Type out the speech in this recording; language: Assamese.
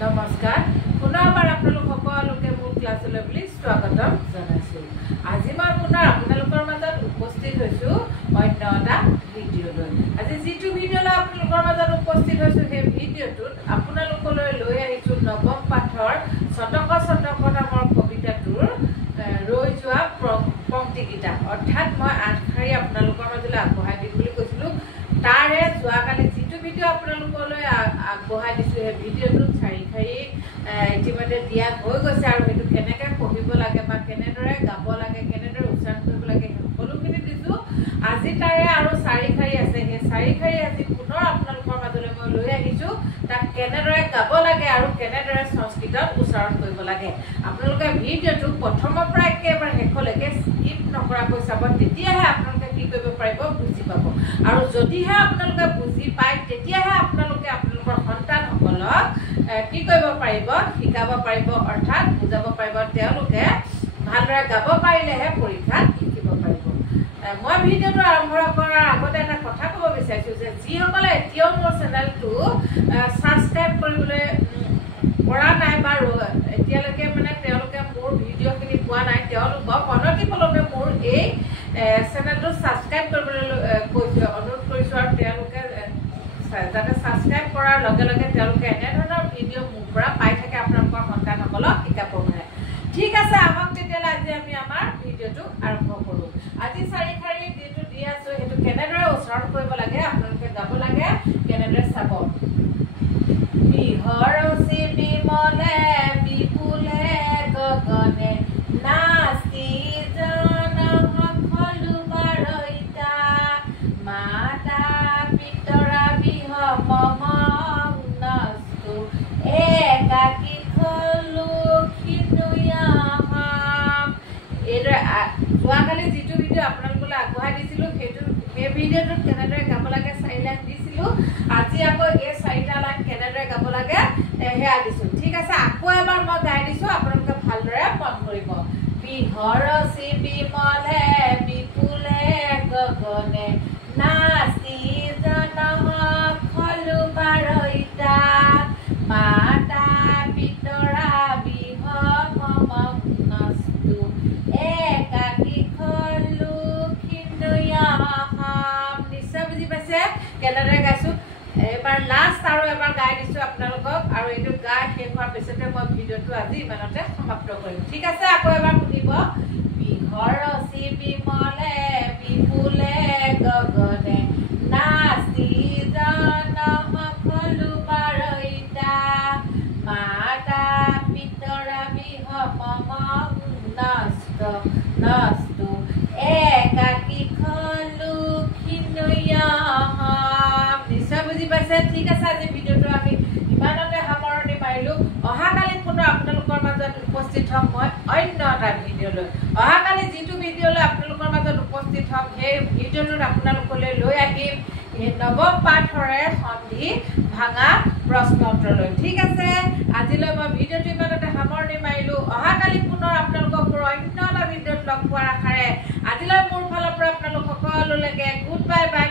নমস্কাৰ পুনৰবাৰ আপোনালোক সকলোকে মোৰ ক্লাছলৈ বুলি স্বাগতম জনাইছোঁ। আজি মই পুনৰ আপোনালোকৰ মাজত উপস্থিত হৈছোঁ অন্য এটা ভিডিঅ'লৈ। আজি যিটো ভিডিঅ'লৈ আপোনালোকৰ মাজত উপস্থিত হৈছোঁ সেই ভিডিঅ'টোত আপোনালোকলৈ লৈ আহিছোঁ নৱম পাঠৰ শতক শতক নামৰ কবিতাটোৰ ৰৈ যোৱা পংক্তিকেইটা, অৰ্থাৎ মই 8 শাৰী আপোনালোকৰ মাজলৈ আগবঢ়াই দিম বুলি কৈছিলোঁ। তাৰে যোৱাকালি যিটো ভিডিঅ' আপোনালোকলৈ আগবঢ়াই দিছোঁ সেই ভিডিঅ'টোত 4 শাৰী ইতিমধ্যে দিয়া হৈ গৈছে আৰু সেইটো কেনেকৈ পঢ়িব লাগে বা কেনেদৰে গাব লাগে, কেনেদৰে উচ্চাৰণ কৰিব লাগে সকলোখিনি দিছোঁ। আজি তাৰে আৰু 4 শাৰী আছে, সেই 4 শাৰী আজি পুনৰ আপোনালোকৰ মাজলৈ মই লৈ আহিছোঁ। তাক কেনেদৰে গাব লাগে আৰু কেনেদৰে সংস্কৃতত উচ্চাৰণ কৰিব লাগে আপোনালোকে ভিডিঅ'টো প্ৰথমৰ পৰা একেবাৰে শেষলৈকে স্কিপ নকৰাকৈ চাব, তেতিয়াহে আপোনালোকে কি কৰিব পাৰিব বুজি পাব। আৰু যদিহে আপোনালোকে বুজি পায় তেতিয়াহে আপোনালোকে আপোনালোকৰ সন্তানসকলক কি কৰিব পাৰিব, শিকাব পাৰিব, অৰ্থাৎ বুজাব পাৰিব। তেওঁলোকে ভালদৰে গাব পাৰিলেহে পৰীক্ষাত লিখিব পাৰিব। মই ভিডিঅ'টো আৰম্ভ কৰাৰ আগতে এটা কথা ক'ব বিচাৰিছোঁ যে যিসকলে এতিয়াও মোৰ চেনেলটো ছাবস্ক্ৰাইব কৰিবলৈ কৰা নাই বা এতিয়ালৈকে তেওঁলোকে মোৰ ভিডিঅ'খিনি পোৱা নাই, তেওঁলোকক অনতিপলমে মোৰ এই চেনেলটো ছাবস্ক্ৰাইব কৰিবলৈ অনুৰোধ কৰিছোঁ। আৰু তেওঁলোকে যাতে ছাবস্ক্ৰাইব কৰাৰ লগে লগে তেওঁলোকে এনেধৰণৰ ভিডিঅ' মোৰ পৰা পাই থাকে, আপোনালোকৰ সন্তানসকলক শিকাব পাৰে। ঠিক আছে, আহক তেতিয়াহ'লে আজি আমি আমাৰ ভিডিঅ'টো আৰম্ভ কৰোঁ। আজি 4 শাৰী যিটো দি আছোঁ সেইটো কেনেদৰে উচ্চাৰণ কৰিব লাগে, আপোনালোকে গাব লাগে কেনেদৰে চাব। বিহৰচি বিমলে বিপুলে গগনে নাচি জন সকলো বাৰৈতা মাতা পিতৰা বিহম নস্তু একাকী খলু খিনুয়াম। এইদৰে যোৱাকালি যিটো ভিডিঅ' আপোনালোকলৈ আগবঢ়াই দিছিলোঁ সেই ভিডিঅ'টোত কেনেদৰে গাব লাগে 4 লাইন দিছিলোঁ। আজি আকৌ এই 4টা লাইন কেনেদৰে গাব লাগে সেয়া দিছোঁ। ঠিক আছে, আকৌ এবাৰ মই গাই দিছোঁ, আপোনালোকে ভালদৰে মন কৰিব। বিহৰচি বিমলে বিপুলে গগনে নাচি জন সকলো বাৰৈতা মাতা পিতৰা বিহম নস্তু একাকী খলু খিনুয়াম। নিশ্চয় বুজি পাইছে কেনেদৰে গাইছোঁ। এবাৰ লাষ্ট আৰু এবাৰ গাই দিছোঁ আপোনালোকক, আৰু এইটো গাই শেষ হোৱাৰ পিছতে মই ভিডিঅ'টো আজি ইমানতে সমাপ্ত কৰিম। ঠিক আছে, আকৌ এবাৰ শুনিব। বিহৰচি বিমলে বিপুলে গগনে নাচি জন সকলো বাৰৈতা মাতা পিতৰা বিহম নস্তু একাকী খলু খিনুয়াম। নিশ্চয় বুজি পাইছে। ঠিক আছে, আজি ভিডিঅ'টো আমি ইমানতে সামৰণি মাৰিলোঁ। অহাকালি পুনৰ আপোনালোকৰ মাজত উপস্থিত হ'ম মই অন্য এটা ভিডিঅ'লৈ। অহাকালি যিটো ভিডিঅ'লৈ আপোনালোকৰ মাজত উপস্থিত হ'ম সেই ভিডিঅ'টোত আপোনালোকলৈ লৈ আহিম এই নৱম পাঠৰে সন্ধি ভাঙা প্ৰশ্ন উত্তৰলৈ। ঠিক আছে, আজিলৈ মই ভিডিঅ'টো ইমানতে সামৰণি মাৰিলোঁ। অহাকালি পুনৰ আপোনালোকক মোৰ অন্য এটা ভিডিঅ'ত লগ পোৱাৰ আশাৰে আজিলৈ মোৰ ফালৰ পৰা আপোনালোক সকলোলৈকে গুড বাই বাই।